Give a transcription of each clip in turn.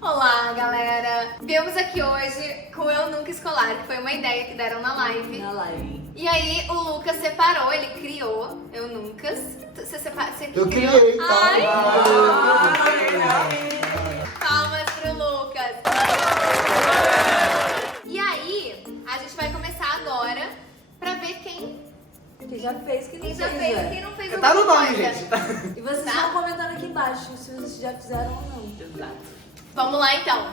Olá, galera! Viemos aqui hoje com o Eu Nunca Escolar, que foi uma ideia que deram na live. E aí o Lucas separou, ele criou Eu Nunca. Você separa? Você Eu criou? criei, tá? Palmas pro Lucas! E aí, a gente vai começar agora pra ver quem já fez, quem já fez e quem não fez Tá no alguma nome, coisa. gente. E vocês Tá? estão comentando aqui embaixo se vocês já fizeram ou não. Exato. Vamos lá então.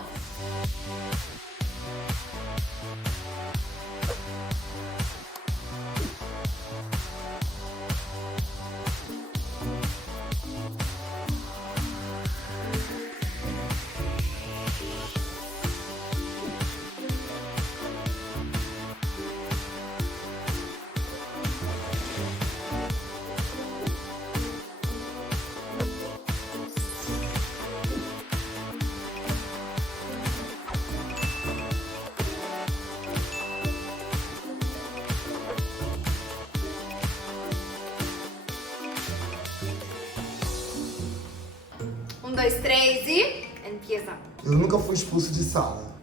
Um, dois, três e... Empieza. Eu nunca fui expulso de sala.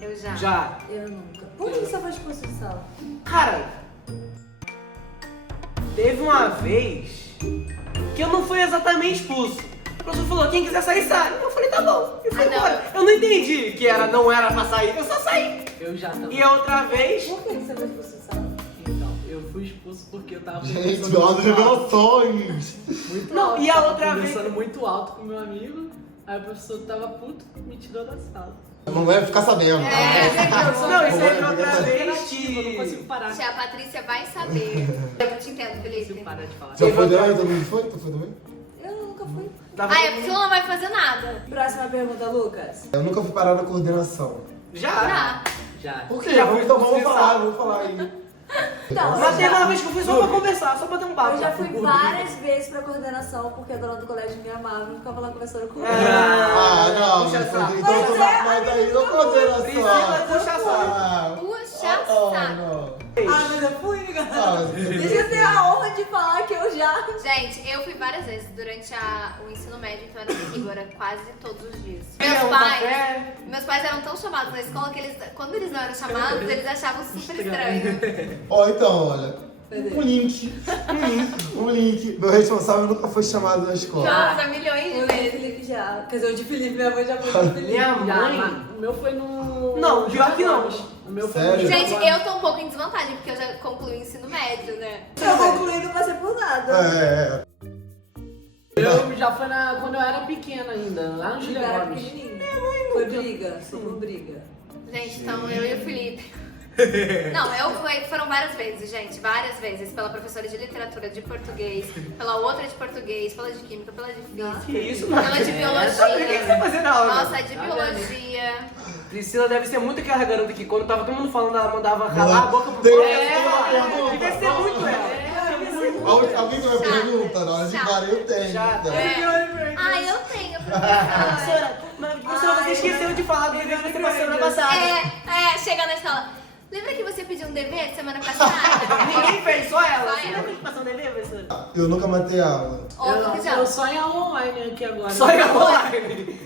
Eu já. Já. Eu nunca. Por que você foi expulso de sala? Cara, teve uma vez que eu não fui exatamente expulso. O professor falou, quem quiser sair, sai. Eu falei, tá bom. E fui Ah, não. embora. Eu não entendi que não era pra sair, eu só saí. Eu já também. E a outra vez... Por que você foi expulso de sala? Então, eu fui expulso porque eu tava Gente, conversando olha as muito alto. revelações. Muito Não, alto. e a Tava outra vez- conversando muito alto com meu amigo, aí o professor tava puto, me tirou da sala. Não vai ficar sabendo. Não, isso aí foi outra vez Eu não consigo que... parar. Tia Patrícia vai saber. Eu te entendo, Não Felipe. consigo parar de falar. Já foi daí? Todo mundo foi? Tu foi também? Eu nunca fui. Tava- Ah, é porque ela não vai fazer nada. Próxima pergunta, Lucas. Eu nunca fui parar na coordenação. Já. Já. Já. Por quê? Já fui Então expulso de sala. vamos falar aí. Então, Mas teve uma vez que eu fui só pra conversar, só pra ter um papo. eu já fui várias vezes pra coordenação porque a dona do colégio me amava e ficava lá conversando comigo. Ah, não. Puxa Então, saco. então tu vai mais aí na coordenação. Priscila, puxa saco. Ah, Puxa oh, saco. não. Ah, mas eu fui, Ah, galera. Deixa eu ter a honra de falar que eu já. Gente, eu fui várias vezes durante o ensino médio, então era comigo, era quase todos os dias. Meus Quer um pais, café? meus pais eram tão chamados na escola que quando eles não eram chamados, eles achavam super estranho. Ó, então, olha. Um link. Meu responsável nunca foi chamado na escola. Nossa, milhões de O de vezes. Felipe já. Quer dizer, o de Felipe, minha mãe já foi de Felipe. Minha Já, mãe... mas o meu foi no... Não, pior que não. O meu foi Sério? no... Gente, eu tô um pouco em desvantagem, porque eu já concluí o ensino médio, né? Eu concluí, não passei por nada. É. Eu já foi quando eu era pequena ainda, lá no Eu Julia era Gomes. pequenininho. Foi briga, sobre briga. Gente, então eu e o Felipe. Não, foram várias vezes, gente, várias vezes. Pela professora de literatura de português, pela outra de português, pela de química, pela de física. Que isso, mano? Pela de O que você tá biologia. fazendo na aula? Nossa, de biologia. Priscila deve ser muito aquela garota que quando tava todo mundo falando, ela mandava calar a boca pro Tem- povo. tem- Deve ser muito ela. Alguém tem uma pergunta? Na hora de parar eu tenho. Já. Então. Ah, eu tenho, professora. Professora, mas professora, você esqueceu de falar do dever que você passou semana passada. Chega na escola. Lembra que você pediu um dever semana passada? Ninguém fez, só ela. Só Você ela. lembra que passou um dever, professora? Eu nunca matei aula. Óbvio que já. Eu só em aula online aqui agora. Só em online.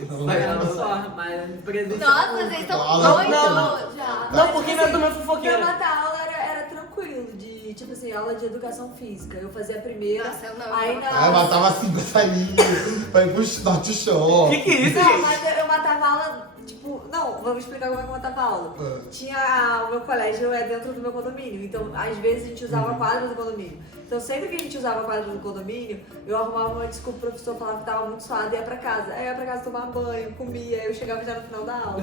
Só, mas presencial. Nossa, vocês estão Não, doidos. não. Já. Não, porque nós tomamos Meu fofoqueira. mata-aula era tranquilo, de tipo assim, aula de educação física. Eu fazia a primeira, Nossa, eu não. aí Ah, eu na. matava 50 linhas pra ir pro norte show. Que é isso, Não, gente? mas eu matava aula, tipo, não, vamos explicar como é que eu matava aula. O meu colégio é dentro do meu condomínio, então às vezes a gente usava a quadra do condomínio. Então sempre que a gente usava a quadra do condomínio, eu arrumava uma desculpa, o professor falava que tava muito suado e ia pra casa. Aí eu ia pra casa tomar banho, comia, aí eu chegava já no final da aula.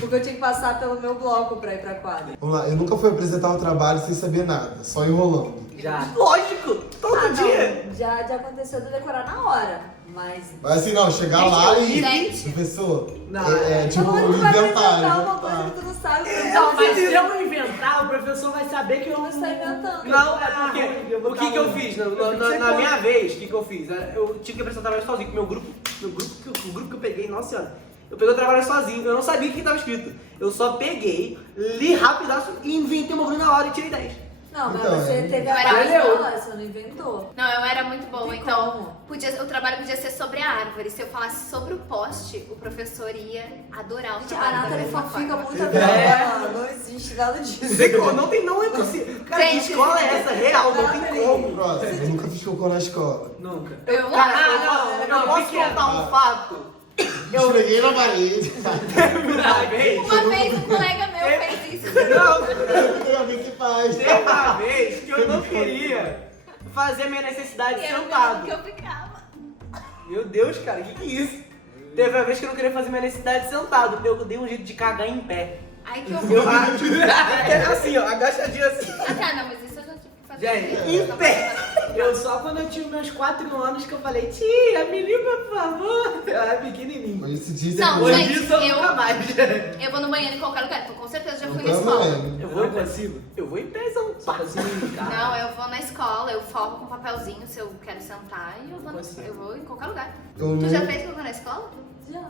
Porque eu tinha que passar pelo meu bloco pra ir pra quadra. Vamos lá, eu nunca fui apresentar um trabalho sem saber nada, só enrolando. Já. Lógico, todo dia. Não, já aconteceu de eu decorar na hora, mas... Mas assim, não, chegar lá e. Gente. Professor, Não, tipo, Como o tu vai apresentar inventário. uma coisa que tu não sabe? Não, mas se eu não inventar, o professor vai saber que eu Você tá inventando. Não, é porque o que eu fiz? Na minha vez, o que eu fiz? Eu tive que apresentar trabalho sozinho, porque o grupo que eu peguei, nossa senhora, eu peguei o trabalho sozinho, eu não sabia o que estava escrito. Eu só peguei, li rapidaço e inventei uma coisa na hora e tirei 10. Não, mas Então, você teve eu a era base eu. dela, você não inventou. Não, eu era muito boa, Tem então como? o trabalho podia ser sobre a árvore. Se eu falasse sobre o poste, o professor ia adorar o Gente, a trabalho. da Nathalie mesma fofica forma. muito a vida dela. Não existe nada disso. Não é possível. Cara, que Gente. escola é essa? Real, não tem como. Próximo, eu nunca fiz cocô na escola. Nunca. Eu Cara, lá. eu posso contar um fato. Eu esfreguei na parede. Uma vez. Uma vez um colega meu fez isso. Não, Tem alguém que faz. tem uma vez que eu não queria fazer minha necessidade Era o sentado. que eu ficava. Meu Deus, cara, que é isso? Teve uma vez que eu não queria fazer minha necessidade sentado. Eu dei um jeito de cagar em pé. Ai, que Eu, horror. assim, ó, agachadinho assim. Ah, tá, não, mas isso eu já tive que fazer. Gente, em pé. Eu só quando eu tinha meus 4 anos que eu falei, tia, me limpa, por favor. Eu era pequenininho. Mas esse dia Não, depois. gente, Hoje disso eu nunca eu- mais. Eu vou no banheiro em qualquer lugar, então com certeza já fui na Eu escola. também. Eu vou consigo. Eu vou em pézão. Sozinho, cara. Não, eu vou na escola, eu forro com papelzinho se eu quero sentar e eu vou em qualquer lugar. Eu Tu não. já fez cocô na escola? Já.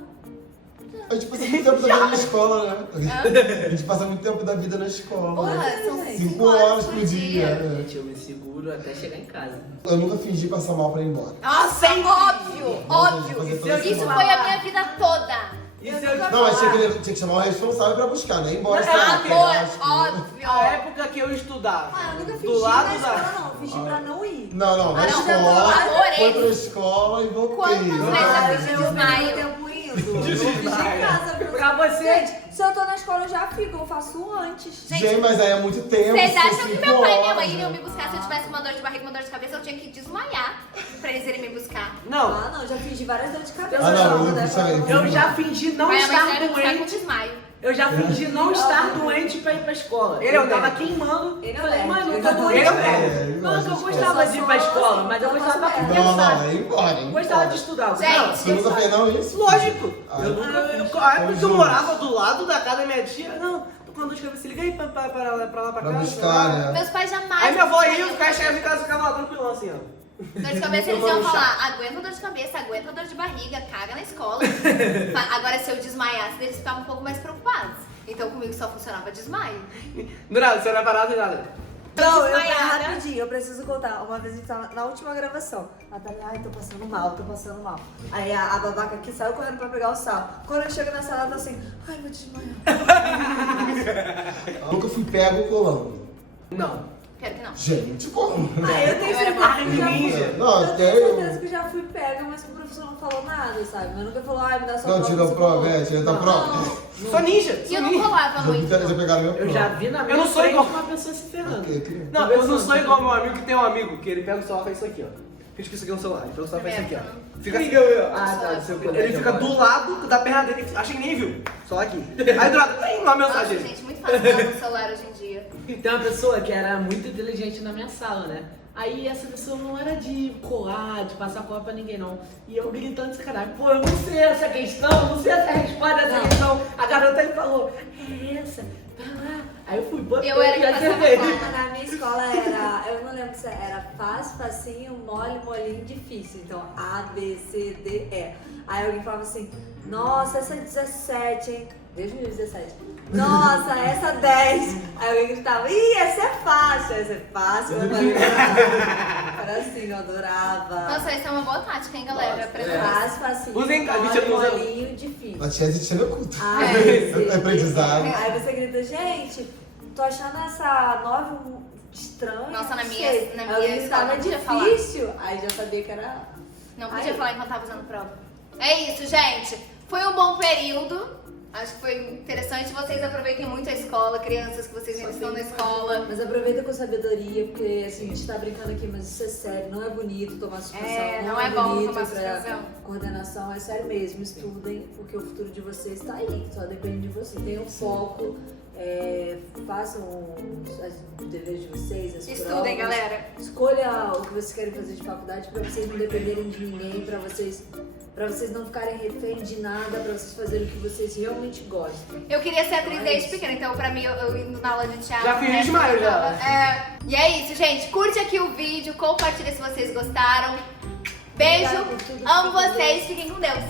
A gente passa muito tempo da vida na escola, né? A gente passa muito tempo da vida na escola. Porra, são gente. 5 5 horas horas por dia. é. Gente, eu me seguro até chegar em casa. Eu nunca fingi passar mal pra ir embora. Nossa, óbvio, óbvio. Fazer toda Isso semana. foi a minha vida toda. Isso eu Não, mas tinha que chamar o responsável pra buscar, né? Ir embora. Ah, sei lá, amor, pegar, óbvio. A época que eu estudava. Ah, eu nunca Do fingi lado na da- escola, não. Fingi pra não ir. Não, na Ah, não, escola. amor, Foi ele- pra escola e voltei. Quantas Não, vezes Ah, eu eu fiz perdi desmaio? tempo indo. Eu fingi em casa. viu? Pra você. Gente, se eu tô na escola, eu já fico. Eu faço antes. Gente, mas aí é muito tempo. Vocês são acham que 5 meu pai e minha horas, mãe iriam né? me buscar se eu tivesse uma dor de barriga, uma dor de cabeça? Eu tinha que desmaiar pra eles irem me buscar. Não, Ah, não. Já fingi várias dores de cabeça. Ah, não, né, eu pra- sabia. Eu já fingi não Minha mãe estar queria me buscar com doente. desmaio. Eu já fingi não estar doente pra ir pra escola. Ele é o eu tava nerd. queimando. Ele é o Falei, nerd. mano, não Ele tô é o doente, nerd. velho. Não, que eu gostava de ir pra escola, mas eu gostava pra Não, conversar. Não, é embora. Eu gostava de estudar. Gente, Não, Você nunca fez não isso? lógico. Ah, eu nunca fiz. A época que eu morava do lado da casa da minha tia, não, tô com dor de cabeça, liga aí pra lá pra Pra casa. buscar, né? Meus pais jamais. Aí minha avó ia, buscariam os caras chegavam em casa e ficavam lá tranquilão assim, ó. Dor de cabeça, eles iam falar, aguenta dor de cabeça, aguenta dor de barriga, caga na escola. Agora, se eu desmaiasse, eles ficavam um pouco mais preocupados. Então, comigo só funcionava desmaio. Do nada, você não vai parar de nada. Não, eu Desmaiada. rapidinho, eu preciso contar. Uma vez a gente tava na última gravação. A Thalia, ai, tô passando mal. Aí a babaca aqui saiu correndo pra pegar o sal. Quando eu chego na sala, ela tá assim, ai, vou desmaiar. Nunca fui pego colando. Não. Quero que não. Gente, como? Ah, eu tenho Eu era certeza que já ninja. fui. Não, Eu até tenho eu. certeza que já fui pega, mas que o professor não falou nada, sabe? Mas nunca falou, ai, me dá sua Não, prova. tirou você prova, falou. tirou a prova. Sou ninja. E eu Sou não ninja. colava muito. Já não. pegaram meu prova. Eu já vi na Eu minha não sou frente igual- uma pessoa se ferrando. Não, eu não sou igual meu amigo que tem um amigo que ele pega o celular e faz isso aqui, ó. Finge que isso aqui é um celular. Ele pega o celular e faz isso aqui, ó. Fica assim, Ah, tá, do seu colégio. ele fica do lado da perna dele, acha que nem viu. Só aqui. Aí do lado, tem uma Nossa, mensagem. gente, muito fácil falar no celular hoje em dia. Tem uma pessoa que era muito inteligente na minha sala, né? Aí essa pessoa não era de colar, de passar cola pra ninguém, não. E eu gritando de sacanagem, pô, eu não sei essa questão, não sei essa resposta dessa Não. questão. A garota aí falou, é essa, vai lá. Aí eu fui, botei Eu era e que passava acertei. cola. Na minha escola era, eu não lembro se era fácil, facinho, mole, molinho, difícil. Então, A, B, C, D, E. Aí alguém falava assim, nossa, essa é 17, hein? 2017. Nossa, essa é 10. Aí alguém gritava, ih, essa é fácil, essa é fácil. Eu falei, era assim, eu adorava. Nossa, essa é uma boa tática, hein, galera? Pra Fácil, facinho, Usem- a gente mole, não usa- molinho, difícil. A tia tinha meu culto. Aí, É aprendizado. Aí você grita, gente, tô achando essa nova estranha. Nossa, na não minha- sei. na Aí minha alguém escola tava não podia falar. difícil. Aí já sabia que era. Não podia Ai. falar enquanto tava fazendo prova. É isso, gente. Foi um bom período. Acho que foi interessante. Vocês aproveitem muito a escola, crianças que vocês ainda estão na escola. Mas aproveita com sabedoria, porque assim, a gente tá brincando aqui, mas isso é sério, não é bonito tomar suspensão. É, não é bom bonito tomar pra suspensão. coordenação, é sério mesmo. Estudem, porque o futuro de vocês tá aí, só depende de vocês. Tenham foco, façam os deveres de vocês, as Estudem, provas. galera. Escolha o que vocês querem fazer de faculdade pra vocês não dependerem de ninguém, pra vocês não ficarem refém de nada, pra vocês fazerem o que vocês realmente gostam. Eu queria ser atriz É desde isso. pequena, então pra mim, eu indo na aula de teatro... Já fiz né, desmaio, já. E é isso, gente. Curte aqui o vídeo, compartilha se vocês gostaram. Beijo, Obrigada por tudo. amo vocês, fiquem com Deus.